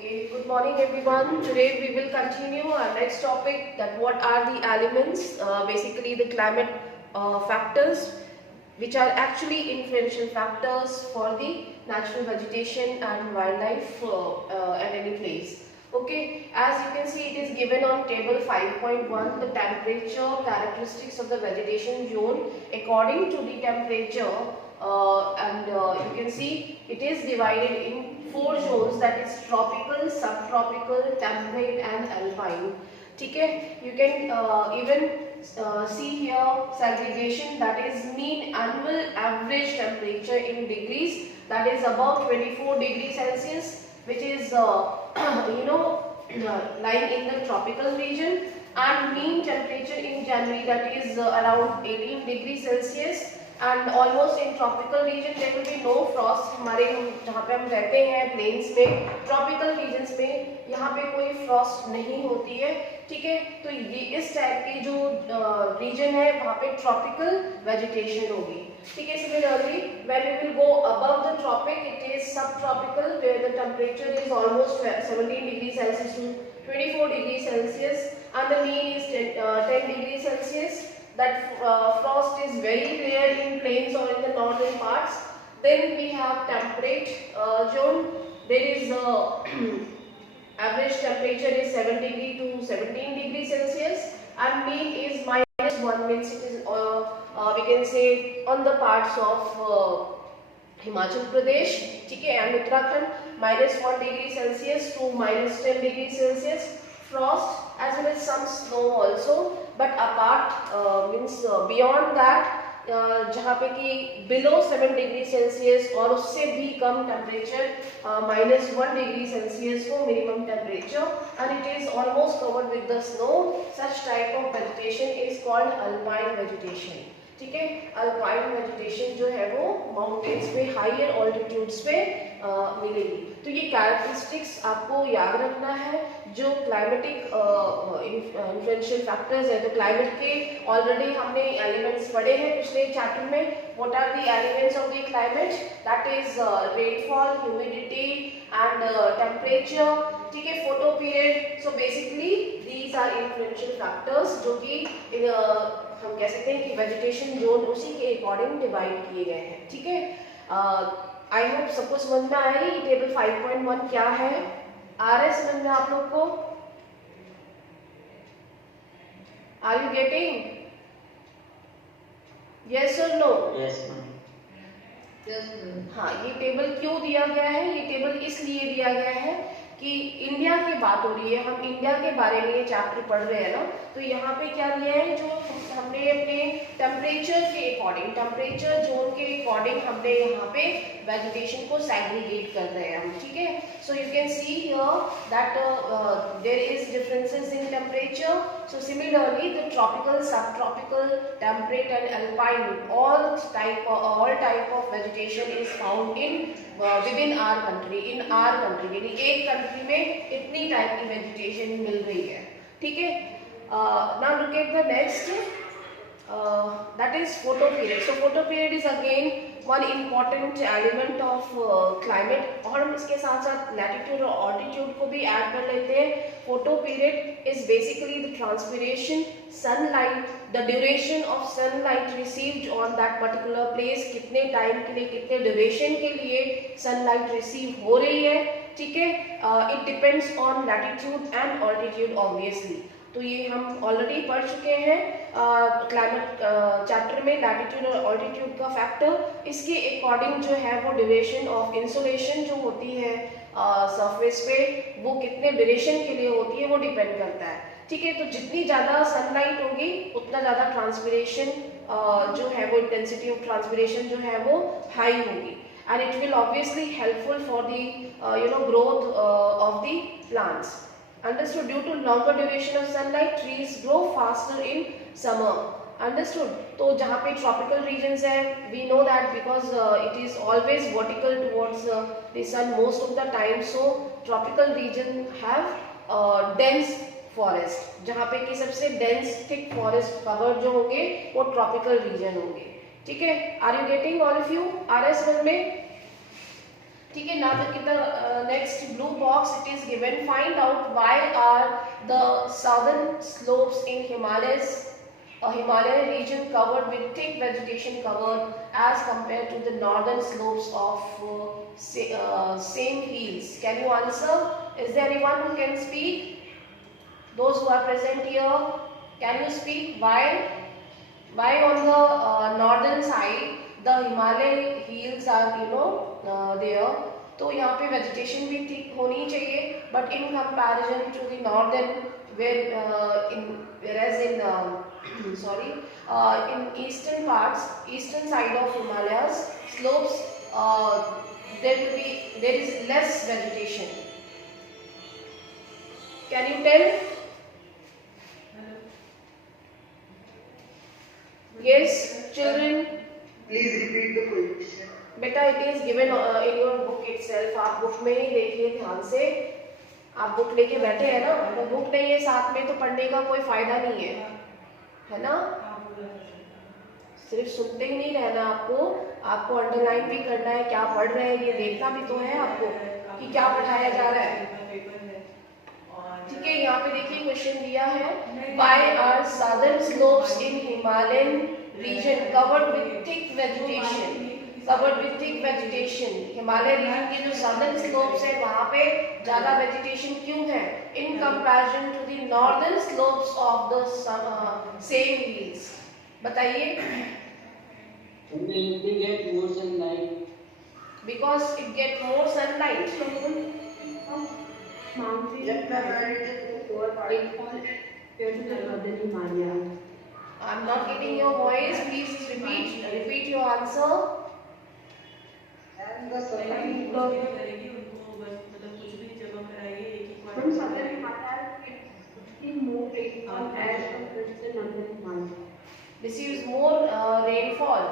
Okay, good morning everyone. Today we will continue our next topic, that what are the elements, basically the climate factors which are actually influential factors for the natural vegetation and wildlife at any place. Okay, as you can see, it is given on table 5.1, the temperature characteristics of the vegetation zone according to the temperature, and you can see it is divided in 4 zones, that is tropical, subtropical, temperate and alpine. ठीक है, you can even see here segregation, that is mean annual average temperature in degrees, that is above 24 degrees Celsius, which is lying in the tropical region, and mean temperature in January, that is around 18 degrees Celsius, and almost in tropical region there will be no frost. हमारे जहाँ पे हम रहते हैं planes में, tropical regions में यहाँ पे कोई फ्रॉस्ट नहीं होती है, ठीक है। तो ये इस टाइप की जो रीजन है वहाँ पे ट्रॉपिकल वेजिटेशन होगी, ठीक है। Similarly when we will go above the tropic, it is subtropical, where the temperature is almost 17 degree Celsius to 24 degree Celsius, and the mean is 10 degree Celsius. That frost is very rare in plains or in the northern parts. Then we have temperate zone. There is average temperature is 7 degree to 17 degree Celsius, and mean is -1, means it is we can say on the parts of Himachal Pradesh, ठीक है, and Uttarakhand, -1 degree Celsius to -10 degree Celsius. Frost as well as some snow also, but apart means beyond that, जहाँ पे कि below 7 degree Celsius और उससे भी कम temperature, -1 degree Celsius को minimum temperature, and it is almost covered with the snow. Such type of vegetation is called alpine vegetation, ठीक है। Alpine vegetation जो है वो माउंटेन्स पे, हायर ऑल्टीट्यूड्स पे मिलेगी। तो ये कैरेक्टरिस्टिक्स आपको याद रखना है जो क्लाइमेटिक इन्फ्लुएंशियल फैक्टर्स है। तो क्लाइमेट के ऑलरेडी हमने एलिमेंट्स पढ़े हैं पिछले चैप्टर में। What are the elements of the climate? That is rainfall, humidity and temperature, ठीक है, photo period. So basically these are influential factors जो कि हम कह सकते हैं कि वेजिटेशन जोन उसी के अकॉर्डिंग डिवाइड किए गए हैं, ठीक है। आई होप सबको समझ में आया ये टेबल 5.1 क्या है, आ रहा है समझ में आप लोग को? Are you getting? यस और नो? यस हाँ, ये टेबल क्यों दिया गया है? ये टेबल इसलिए दिया गया है कि इंडिया की बात हो रही है, हम इंडिया के बारे में ये चैप्टर पढ़ रहे हैं ना। तो यहाँ पे क्या दिया है, जो हमने अपने टेम्परेचर के अकॉर्डिंग, टेम्परेचर जोन के अकॉर्डिंग हमने यहाँ पे वेजिटेशन को सैग्रीगेट कर रहे हैं हम, ठीक है। So you can see here that there is differences in temperature. So similarly the tropical, subtropical, temperate and alpine, all type of vegetation is found in within our country, in our country, यानी एक country में इतनी type की vegetation मिल रही है, ठीक है। Now look at the next, that is photo period. So photo period is again one important element of climate, और हम इसके साथ साथ latitude और altitude को भी ऐड कर लेते हैं। Photo period is basically the transpiration, sunlight, the duration of sunlight received on that particular place, कितने टाइम के लिए, कितने ड्यूरेशन के लिए सनलाइट रिसीव हो रही है, ठीक है। It depends on latitude and altitude obviously. तो ये हम ऑलरेडी पढ़ चुके हैं क्लाइमेट चैप्टर में, लैटिट्यूड और ऑल्टीट्यूड का फैक्टर। इसके अकॉर्डिंग जो है वो ड्यूरेशन ऑफ इंसोलेशन जो होती है सरफेस पे, वो कितने ड्यूरेशन के लिए होती है वो डिपेंड करता है, ठीक है। तो जितनी ज़्यादा सनलाइट होगी उतना ज़्यादा ट्रांसपिरेशन जो है वो, इंटेंसिटी ऑफ ट्रांसपिरेशन जो है वो हाई होगी, and it will obviously helpful for the growth of the plants. Understood? Due to longer duration of sunlight, trees grow faster in summer. Understood? तो जहाँ पे tropical regions है, we know that because it is always vertical towards the sun most of the time, so tropical region have dense forest. जहाँ पे कि सबसे dense thick forest cover जो होंगे वो tropical region होंगे, ठीक है। Are you getting all of you? आ रहा है समझ में? ठीक है. Now look at the next blue box. It is given. Find out why are the southern slopes in Himalayas, a Himalayan region covered with thick vegetation cover as compared to the northern slopes of same hills. Can you answer? Is there anyone who can speak? Those who are present here, can you speak? Why on the northern side the Himalay hills are there, तो यहाँ पे vegetation भी ठीक होनी चाहिए, but in comparison to the northern whereas in sorry in eastern side of Himalayas slopes, there is less vegetation. Can you tell? Yes, children. Please repeat the question. बेटा it is given in your book itself. आप book में ही देखिए ध्यान से. आप book लेके बैठे हैं ना, तो बुक नहीं है साथ में तो पढ़ने का कोई फायदा नहीं है ना. सिर्फ सुनते ही नहीं रहना आपको अंडरलाइन भी करना है, क्या पढ़ रहे हैं ये देखना भी तो है आपको कि क्या पढ़ाया जा रहा है. ठीक है, यहाँ पे देखिए क्वेश्चन दिया है. Why are southern slopes in Himalayan region covered with thick vegetation? Covered with thick vegetation. Himalaya region के जो southern slopes है वहाँ पे ज़्यादा vegetation क्यों है? In comparison to the northern slopes of the same hills. बताइए. They get more sunlight. Because it get more sunlight. I'm not getting your voice. Please repeat your answer. And the sunlight from southern Himalayas it more rainfall as compared to the northern Himalayas. Receives more rainfall.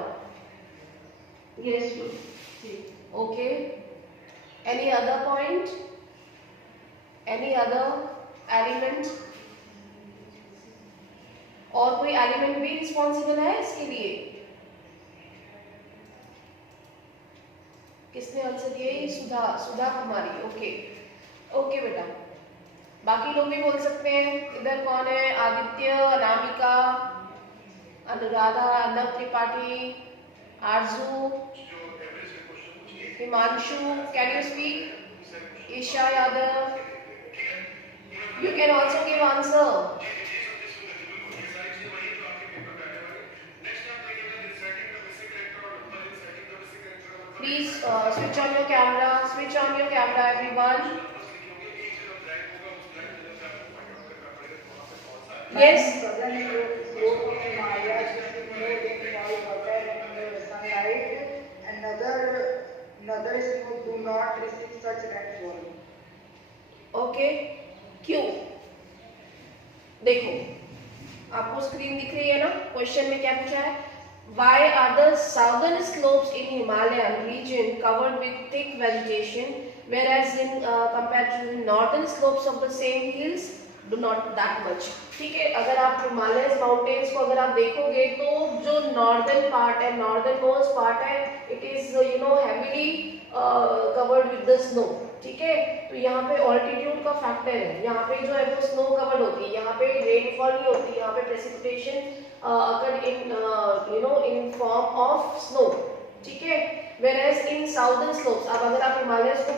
Yes. Okay. Any other point? Any other element? और कोई element भी responsible है इसके लिए? किसने answer दिया? सुधा कुमारी. Okay बेटा. बाकी लोग भी बोल सकते हैं. इधर कौन है? Aditya, Anamika, Anuradha, Arnav Tripathi, Aarzoo, Himanshu. Can you speak? Isha Yadav. You can also give answer. Please switch on your camera. Switch on your camera, everyone. Yes. southern slope of Himalayas receive more rainfall, water and sunlight. Another slope do not receive such rainfall. Okay. क्यों? देखो आपको screen दिख रही है ना. Question में क्या पूछा है? Why are the southern slopes in Himalayan region covered with thick vegetation, whereas in compared to the northern slopes of the same hills do not that much? ठीक है, अगर आप हिमालयन माउंटेन्स को अगर आप देखोगे तो जो नॉर्दर्न पार्ट है, नॉर्दर्न मोस्ट पार्ट है, it is heavily covered with the snow. ठीक है, तो यहाँ पे ऑल्टीट्यूड का फैक्टर है. यहाँ पे जो है वो स्नो कवर्ड होती है, यहाँ पे रेनफॉल नहीं होती, यहाँ पे प्रेसिपिटेशन अगर इन फॉर्म ऑफ स्नो. ठीक है, whereas in southern slopes, अब अगर आप हिमालयस को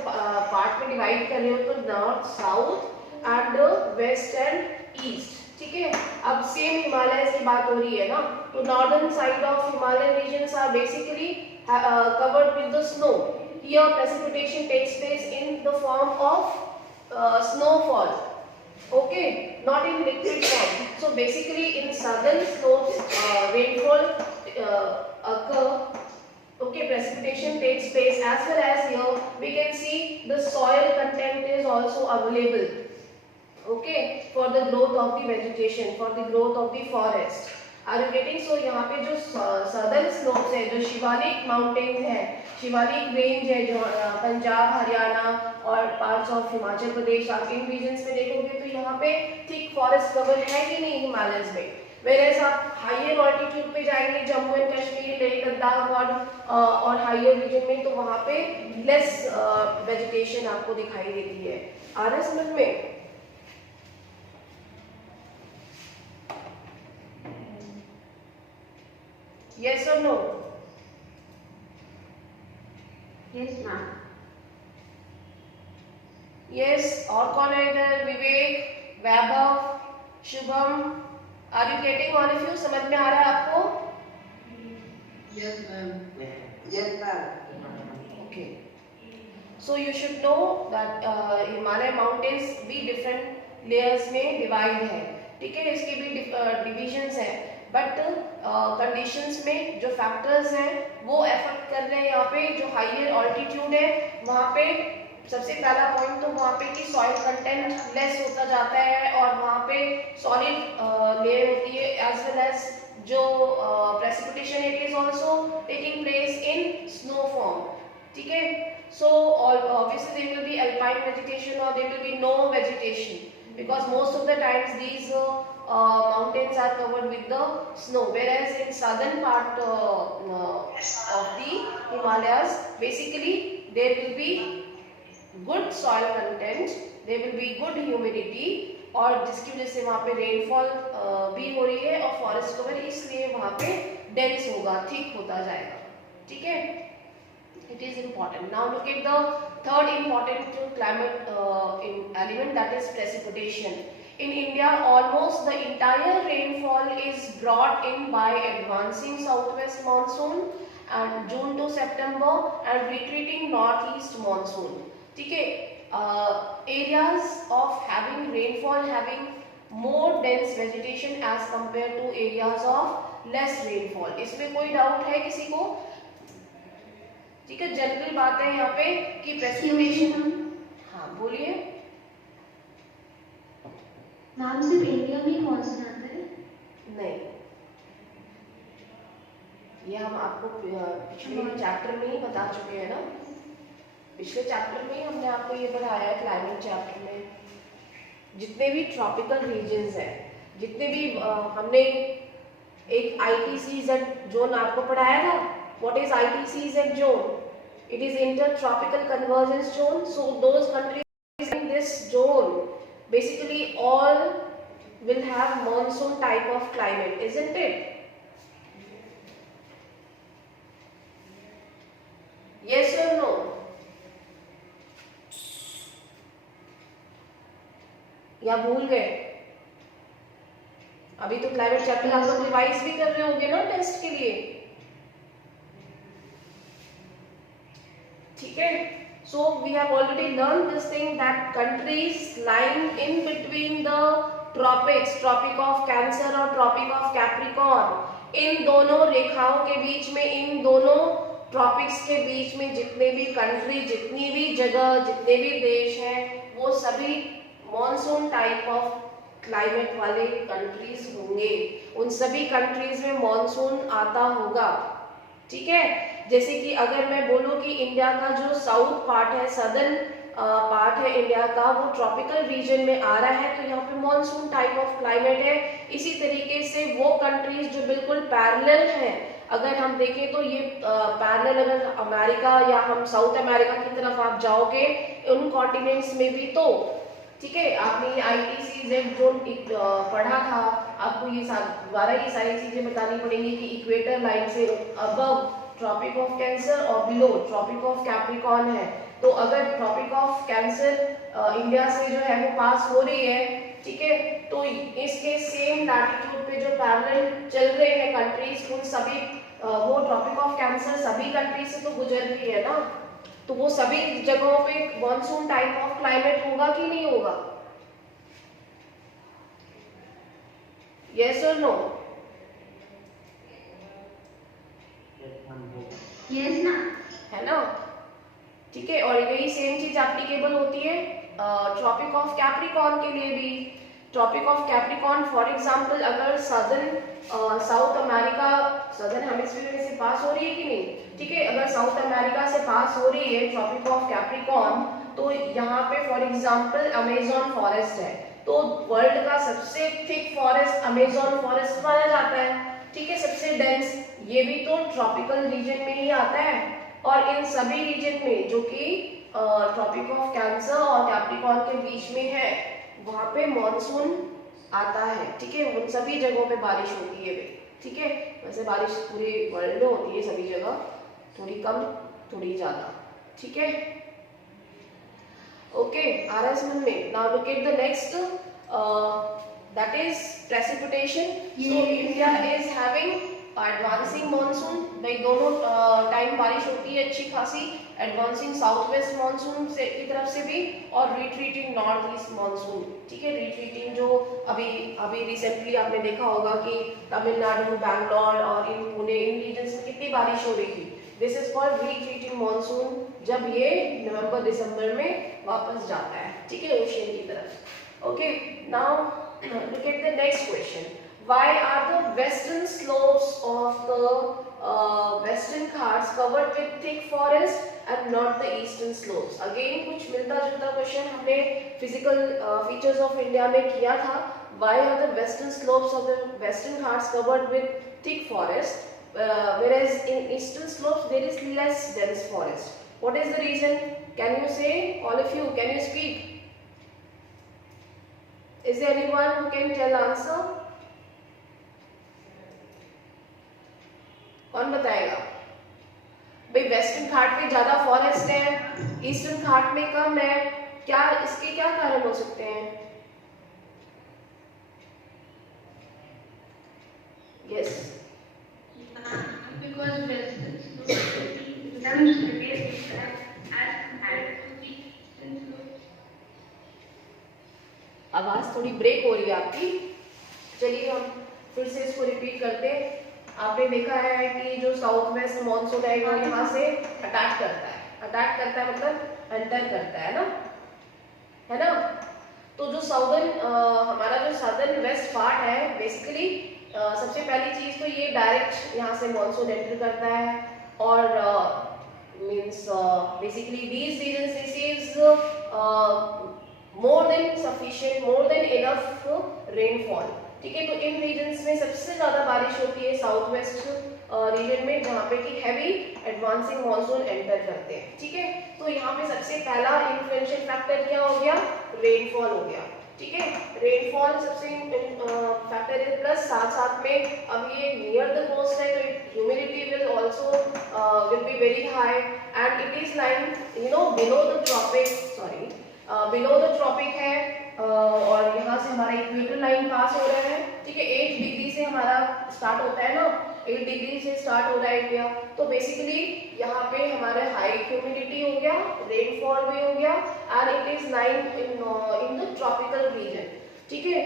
पार्ट में डिवाइड कर रहे हो तो north, south and west and east. ठीक है, अब सेम हिमालयस की बात हो रही है ना, तो northern side of Himalayan regions are basically covered with the snow. Here precipitation takes place in the form of snowfall. Okay, not in liquid form. So basically in southern slopes rainfall occur. Okay, precipitation takes place, as well as here we can see the soil content is also available. Okay, for the growth of the vegetation, for the growth of the forest. Are you getting? So यहाँ पे जो southern slopes है, जो Shivalik mountains है, Shivalik range है, जो पंजाब, हरियाणा और parts of Himachal Pradesh, आप इन रीजन्स में देखोगे तो यहाँ पे थिक फॉरेस्ट कवर है कि नहीं हिमालयस में. वेरेज आप हाइयर ऑल्टीट्यूड पे जाएंगे, जम्मू एंड कश्मीर, लेह लद्दाख बॉर्डर और हाइयर रीजन में, तो वहाँ पे लेस वेजिटेशन आपको दिखाई देती है। आ रहा है समझ में? Yes or no? Yes, ma'am. Yes, और कौन है इधर? Vivek, Vaibhav, Shubham, are you getting all of you? समझ में आ रहा है आपको? Yes, ma'am. Yes, ma'am. Okay. So you should know that Himalaya mountains भी different layers में divide है, ठीक है? इसके भी divisions हैं, but conditions में जो factors हैं वो affect कर रहे हैं यहाँ पे। जो higher altitude है वहाँ पे सबसे पहला पॉइंट तो वहाँ पे कि सॉइल कंटेंट लेस होता जाता है और वहाँ पे सॉलिड लेयर होती है, एज वेल एज जो precipitation it is also taking place in snow form, ठीक है? सो obviously there will be alpine vegetation or there will be no vegetation because most of the times these mountains are covered with the snow, whereas in southern part of the Himalayas basically there will be good soil content, there will be good humidity और जिसकी वजह से वहाँ पे rainfall भी हो रही है और फॉरेस्ट कवर इसलिए वहाँ पे डेंस होगा, थिक होता जाएगा, ठीक है? It is important. Now look at the third important climate element, that is precipitation. In India, almost the entire rainfall is brought in by advancing southwest monsoon and June to September and retreating northeast monsoon. ठीक है? Areas of having rainfall having more dense vegetation as compared to areas of less rainfall. इसमें कोई doubt है किसी को? ठीक है, general बात है यहाँ पे कि प्रेसिपिटेशन। हाँ बोलिए। मैम सिर्फ इंडिया में मॉनसून आता है? नहीं, ये हम आपको पिछले चैप्टर में ही बता चुके हैं ना, पिछले चैप्टर में ही हमने आपको ये पढ़ाया है, क्लाइमेट चैप्टर में। जितने भी ट्रॉपिकल रीजन्स हैं, जितने भी हमने एक ITCZ जोन आपको पढ़ाया था। What is ITCZ zone? It is intertropical convergence zone. So those countries in this zone basically all will have monsoon type of climate, isn't it? Yes or no? या भूल गए? अभी तो क्लाइमेट चैप्टर आप लोग रिवाइज भी कर रहे होंगे ना टेस्ट के लिए, ठीक है? So we have already learned this thing that countries lying in between the tropics, Tropic of Cancer और Tropic of Capricorn, इन दोनों रेखाओं के बीच में, इन दोनों ट्रॉपिक्स के बीच में जितने भी कंट्री, जितनी भी जगह, जितने भी देश हैं, वो सभी मॉनसून टाइप ऑफ क्लाइमेट वाले कंट्रीज होंगे। उन सभी कंट्रीज में मॉनसून आता होगा, ठीक है? जैसे कि अगर मैं बोलूं कि इंडिया का जो साउथ पार्ट है, सदर्न पार्ट है इंडिया का, वो ट्रॉपिकल रीजन में आ रहा है, तो यहाँ पे मॉनसून टाइप ऑफ क्लाइमेट है। इसी तरीके से वो कंट्रीज जो बिल्कुल पैरेलल हैं, अगर हम देखें तो ये पैरेलल, अगर अमेरिका या हम साउथ अमेरिका की तरफ आप जाओगे उन कॉन्टिनेंट्स में भी, तो ठीक है, आपने ये ITCZ जोन पढ़ा था, आपको ये दोबारा ये सारी चीजें बतानी पड़ेंगी कि इक्वेटर लाइन से अबव ट्रॉपिक ऑफ कैंसर और बिलो ट्रॉपिक ऑफ कैप्रिकॉर्न है। तो अगर ट्रॉपिक ऑफ कैंसर इंडिया से जो है वो पास हो रही है, ठीक है, तो इसके सेम लैटिट्यूड पे जो पैरेलल चल रहे हैं कंट्रीज, उन सभी वो ट्रॉपिक ऑफ कैंसर सभी कंट्रीज से तो गुजर रही है ना, तो वो सभी जगहों पे मॉनसून टाइप ऑफ क्लाइमेट होगा कि नहीं होगा? यस और नो? यस ना, है ना, ठीक है? और यही सेम चीज एप्लीकेबल होती है ट्रॉपिक ऑफ कैप्रिकॉर्न के लिए भी। Tropic of Capricorn for example अगर southern South America southern hemisphere में से पास हो रही है कि नहीं, ठीक है, अगर साउथ अमेरिका से पास हो रही है ट्रॉपिक ऑफ कैप्रिकॉर्न, तो यहाँ पे फॉर एग्जांपल अमेज़न फॉरेस्ट है, तो वर्ल्ड का सबसे थिक फॉरेस्ट अमेज़न फॉरेस्ट माना जाता है, ठीक है, सबसे डेंस, ये भी तो ट्रॉपिकल रीजन में ही आता है। और इन सभी रीजन में जो कि ट्रॉपिक ऑफ कैंसर और कैप्रिकॉर्न के बीच में है, वहां पे मॉनसून आता है, ठीक है, उन सभी जगहों पे बारिश होती है, ठीक है। वैसे बारिश पूरी वर्ल्ड में होती है सभी जगह, थोड़ी कम थोड़ी ज्यादा, ठीक है। ओके, RS में now look at the next, that is precipitation. So India is having advancing monsoon, भाई दोनों टाइम बारिश होती है अच्छी खासी, एडवांसिंग साउथ वेस्ट मानसून से की तरफ से भी और रिट्रीटिंग नॉर्थ ईस्ट मानसून, ठीक है। रिट्रीटिंग जो अभी रिसेंटली आपने देखा होगा कि तमिलनाडु, बैंगलोर और इन पुणे इन रीजन्स में कितनी बारिश हो रही थी, this is called retreating monsoon, जब ये नवंबर दिसंबर में वापस जाता है, ठीक है, ओशियन की तरफ। Okay, now look at the next question. Why are the western slopes of the western Ghats covered with thick forest and not the eastern slopes? Again कुछ मिलता जुलता क्वेश्चन हमने physical features of India में किया था. Why are the western slopes of the western Ghats covered with thick forest, whereas in eastern slopes there is less dense forest? What is the reason? Can you say, all of you? Can you speak? Is there anyone who can tell answer? कौन बताएगा? भाई western घाट में ज्यादा forest है, eastern घाट में कम है, क्या इसके क्या कारण हो सकते हैं? Yes. Because western slopes becomes as compared to the eastern slopes. आवाज थोड़ी ब्रेक हो रही है आपकी, चलिए हम फिर से इसको रिपीट करते हैं। आपने देखा है कि जो साउथ वेस्ट मॉनसून है वो यहाँ से अटैक करता है मतलब एंटर करता है ना, तो जो हमारा जो सदर्न वेस्ट पार्ट है, बेसिकली सबसे पहली चीज तो ये डायरेक्ट यहाँ से मॉनसून एंटर करता है और means basically these regions receives more than sufficient, more than enough rainfall, ठीक है। तो इन रीजन्स में सबसे ज्यादा बारिश होती है साउथ वेस्ट रीजन में, जहाँ पे कि हैवी एडवांसिंग मॉनसून एंटर करते हैं, ठीक है। तो यहाँ पे सबसे पहला इन्फ्लुएंशियल फैक्टर क्या हो गया? रेनफॉल हो गया, ठीक है। रेनफॉल सबसे फैक्टर है, प्लस साथ में अब ये नियर द कोस्ट है तो humidity will also will be very high and it is like below the tropic, below the tropic है और यहाँ से हमारा इक्वेटर लाइन पास हो रहा है, ठीक है। 8 डिग्री से हमारा स्टार्ट होता है ना, 8 डिग्री से स्टार्ट हो रहा है इंडिया, तो बेसिकली यहाँ पे हमारे हाई ह्यूमिडिटी हो गया, रेनफॉल भी हो गया and it is lying in the tropical region, ठीक है।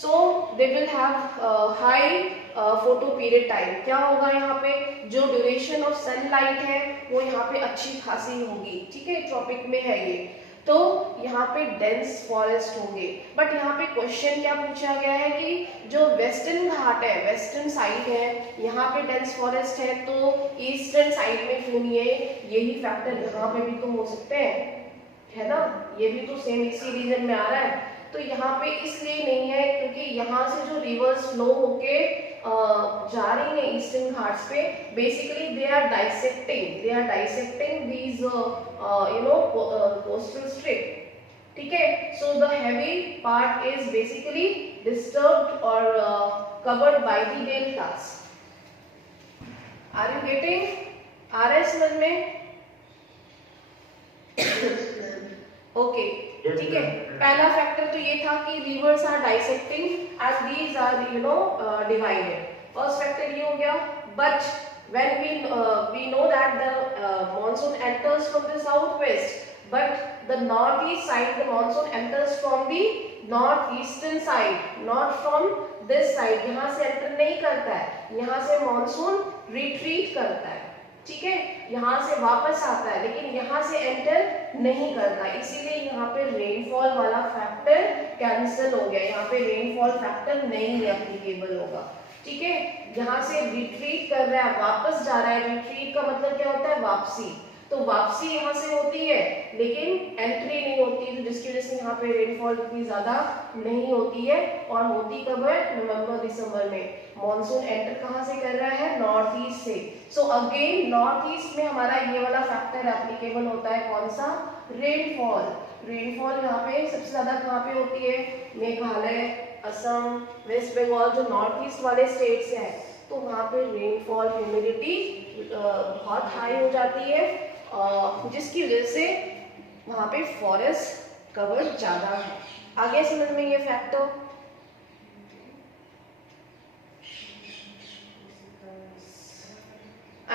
So they will have high photoperiod time, क्या होगा यहाँ पे जो ड्यूरेशन ऑफ सनलाइट है वो यहाँ पे अच्छी खासी होगी, ठीक है, ट्रॉपिक में है ये, तो यहाँ पे डेंस फॉरेस्ट होंगे। बट यहाँ पे क्वेश्चन क्या पूछा गया है कि जो वेस्टर्न घाट है, वेस्टर्न साइड है, यहाँ पे डेंस फॉरेस्ट है, तो ईस्टर्न साइड में क्यों नहीं है? यही फैक्टर यहाँ पे भी तो हो सकते हैं, है ना, ये भी तो सेम इसी रीजन में आ रहा है। तो यहाँ पे इसलिए नहीं है क्योंकि यहाँ से जो रिवर्स फ्लो होके जा रही है ईस्टर्न घाट्स पे, basically they are dissecting these coastal strip, ठीक है। So the heavy part is basically disturbed और covered by the deltas. Are you getting? RS में ओके, ठीक है। पहला फैक्टर तो ये था कि rivers are dissecting and these are divided, first factor ये हो गया। But when we know that the monsoon enters from the southwest, but the northeast side, the monsoon enters from the northeastern side, not from this side, यहाँ से enter नहीं करता है, यहाँ से मॉनसून रिट्रीट करता है, ठीक है, यहाँ से वापस आता है लेकिन यहाँ से एंटर नहीं करता, इसीलिए यहाँ पे रेनफॉल वाला फैक्टर कैंसिल हो गया, यहाँ पे रेनफॉल फैक्टर नहीं एप्लीकेबल होगा, ठीक है। यहाँ से रिट्रीट कर रहा है, वापस जा रहा है, रिट्रीट का मतलब क्या होता है? वापसी, तो वापसी यहाँ से होती है लेकिन एंट्री नहीं होती, तो जिसकी वजह से यहाँ जहाँ पे रेनफॉल इतनी ज़्यादा नहीं होती है, और होती कब है? नवंबर दिसंबर में। मॉनसून एंटर कहाँ से कर रहा है? नॉर्थ ईस्ट से। सो अगेन नॉर्थ ईस्ट में हमारा ये वाला फैक्टर एप्लीकेबल होता है, कौन सा? रेनफॉल। रेनफॉल यहाँ पे सबसे ज़्यादा कहाँ पे होती है? मेघालय, असम, वेस्ट बंगाल, जो नॉर्थ ईस्ट वाले स्टेट्स हैं, तो वहाँ पे रेनफॉल ह्यूमिडिटी बहुत हाई हो जाती है, जिसकी वजह से वहाँ पे फॉरेस्ट कवर ज़्यादा है। आगे समझ में ये factor?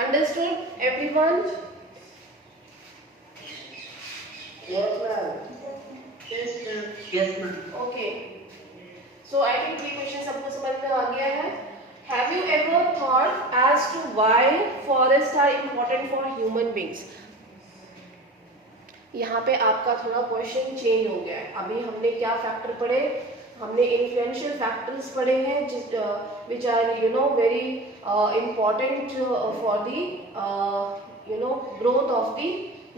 Understood everyone? Yes, ma'am. Yes, ma'am. Yes, ma'am. Okay, so I think ये क्वेश्चन सबको समझ में आ गया है। Have you ever thought as to why forest are important for human beings? यहाँ पे आपका थोड़ा क्वेश्चन चेंज हो गया है। अभी हमने क्या फैक्टर पढ़े? हमने इन्फ्लुएंशियल फैक्टर्स पढ़े हैं which are very important for the growth of the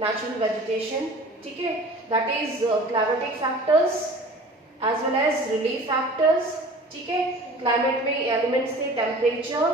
natural vegetation, ठीक है? That is climatic factors as well as relief factors, ठीक है? क्लाइमेट में एलिमेंट्स थे temperature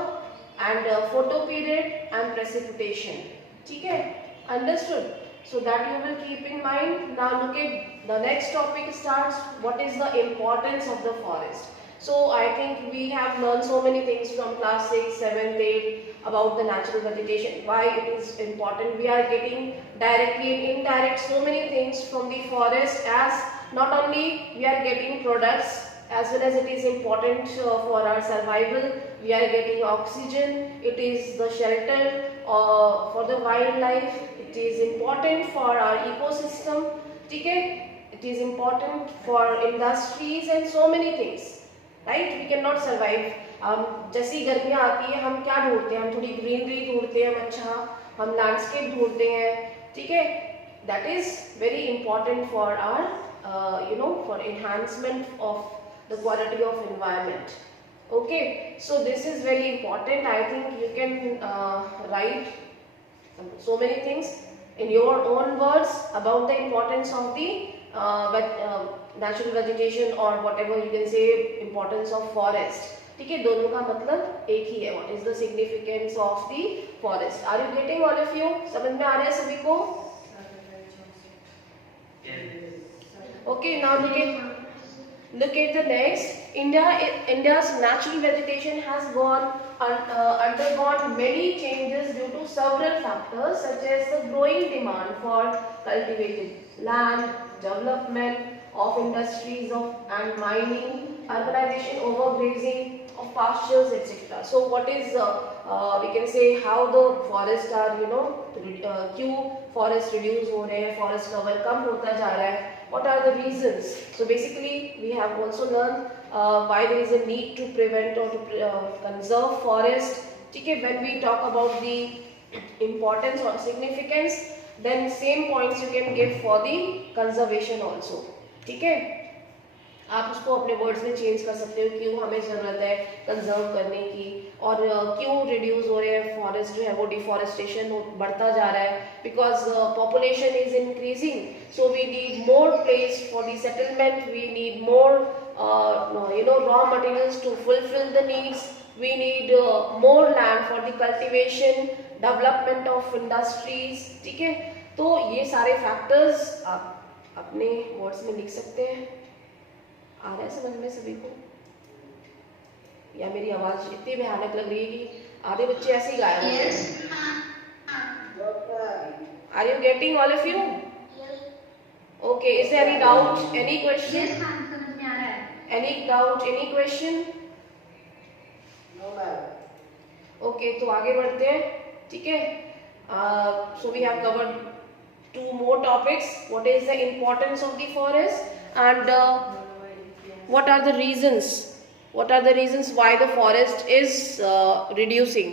and photo period and precipitation, ठीक है? Understood? So that you will keep in mind. Now look at the next topic starts. What is the importance of the forest? So I think we have learned so many things from class 6, 7, 8 about the natural vegetation. Why it is important? We are getting directly and indirect so many things from the forest, as not only we are getting products, as well as it is important for our survival. We are getting oxygen. It is the shelter for the wildlife. It is important for our ecosystem, ठीक है? It is important for industries and so many things, right? We cannot survive. जैसी गर्मियाँ आती है, हम क्या ढूंढते हैं? हम थोड़ी ग्रीनरी ढूंढते हैं, हम लैंडस्केप ढूंढते हैं, ठीक है? That is very important for our for enhancement of the quality of environment. Okay, so this is very important. I think you can write so many things in your own words about the importance of the natural vegetation, or whatever you can say, importance of forest, ठीक है? दोनों का मतलब एक ही है। What is the significance of the forest? Are you getting all of you? समझ में आ रहा है सभी को? Okay, now look at the next. India's natural vegetation has undergone many changes due to several factors, such as the growing demand for cultivated land, development of industries and mining, urbanization, overgrazing of pastures, etc. So what is we can say how the forests are क्यों forest reduce हो रहे हैं, forest cover कम होता जा रहा है? What are the reasons? So basically we have also learned why there is a need to prevent or to conserve forest, ठीक है? When we talk about the importance or significance, then same points you can give for the conservation also, ठीक है? आप उसको अपने words में change कर सकते हो, क्यों हमें ज़रूरत है कंजर्व करने की, और क्यों रिड्यूस हो रहे हैं फॉरेस्ट जो है वो, डिफॉरेस्टेशन बढ़ता जा रहा है, because population is increasing, so we need more place for the settlement, we need more raw materials to fulfil the needs, we need more land for the cultivation, development of industries, ठीक है? तो ये सारे factors आप अपने words में लिख सकते हैं। आ रहा है समझ में सभी को? या मेरी आवाज इतनी भयानक लग रही है कि आधे बच्चे ऐसे ही गायब हो गए? Are you getting all of you? Okay, is there any doubt, any question? Yes, ma'am, समझ में आ रहा है। Any doubt, any question? No, ma'am. Okay, तो आगे बढ़ते हैं, ठीक है? So we have covered 2 more topics. What is the importance of the forest, and what are the reasons? What are the reasons why the forest is reducing?